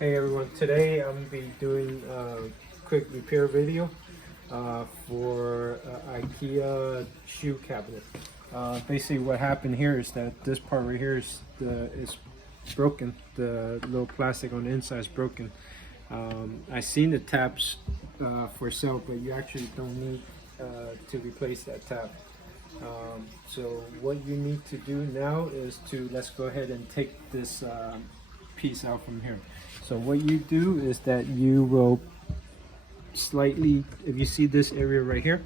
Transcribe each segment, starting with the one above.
Hey everyone, today I'm going to be doing a quick repair video for Ikea shoe cabinet. Basically what happened here is that this part right here is broken. The little plastic on the inside is broken. I seen the tabs for sale, but you actually don't need to replace that tab. So what you need to do now is let's go ahead and take this piece out from here. So what you do is that you will slightly, if you see this area right here,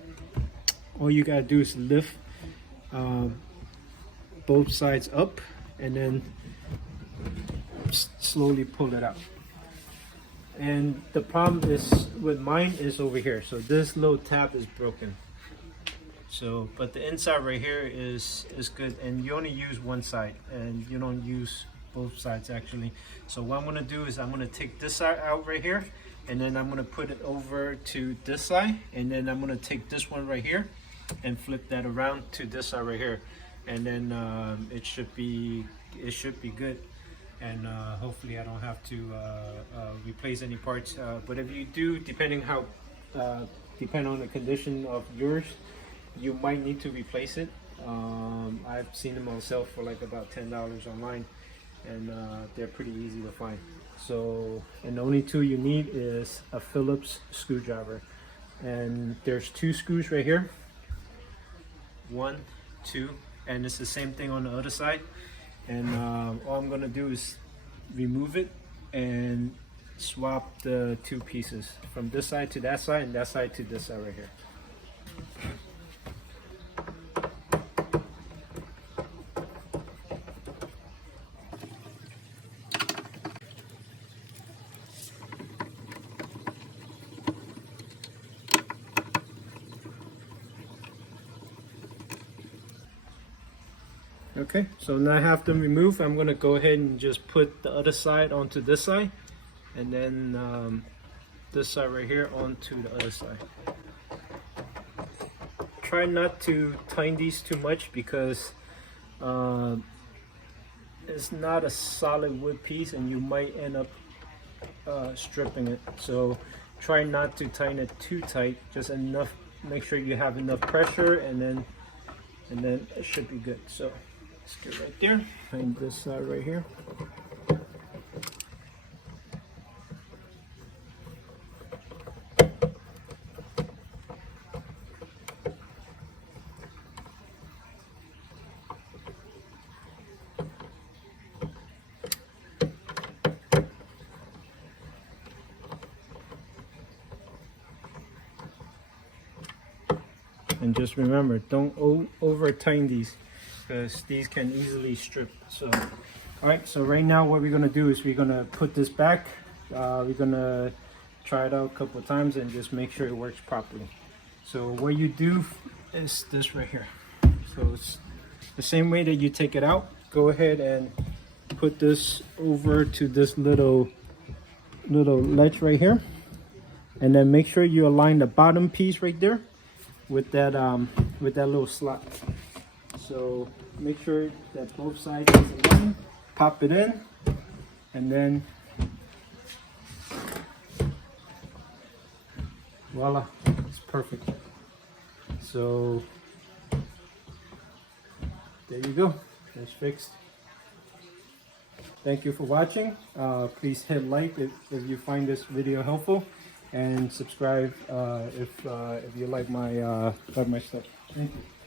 all you gotta do is lift both sides up and then slowly pull it out. And the problem is with mine is over here. So this little tab is broken. So, but the inside right here is good, and you only use one side and you don't use both sides actually. So what I'm going to do is I'm going to take this side out right here, and then I'm going to put it over to this side, and then I'm going to take this one right here and flip that around to this side right here, and then it should be good, and hopefully I don't have to replace any parts, but if you do, depending on the condition of yours, you might need to replace it. I've seen them on sale for like about $10 online, and they're pretty easy to find. So, and the only tool you need is a Phillips screwdriver, and there's 2 screws right here, 1, 2, and it's the same thing on the other side. And all I'm gonna do is remove it and swap the 2 pieces from this side to that side, and that side to this side right here. Okay, so now I have them removed. I'm going to go ahead and just put the other side onto this side, and then this side right here onto the other side. Try not to tighten these too much because it's not a solid wood piece and you might end up stripping it. So try not to tighten it too tight, just enough. Make sure you have enough pressure, and then it should be good. So let's get right there, and this side right here. And just remember, don't over tighten these, because these can easily strip. So, all right, so right now what we're gonna do is we're gonna put this back. We're gonna try it out a couple of times and just make sure it works properly. So what you do is this right here. So it's the same way that you take it out. Go ahead and put this over to this little ledge right here, and then make sure you align the bottom piece right there with that little slot. So make sure that both sides is aligned, pop it in, and then voila, it's perfect. So there you go, it's fixed. Thank you for watching. Please hit like if you find this video helpful, and subscribe if you like my stuff. Thank you.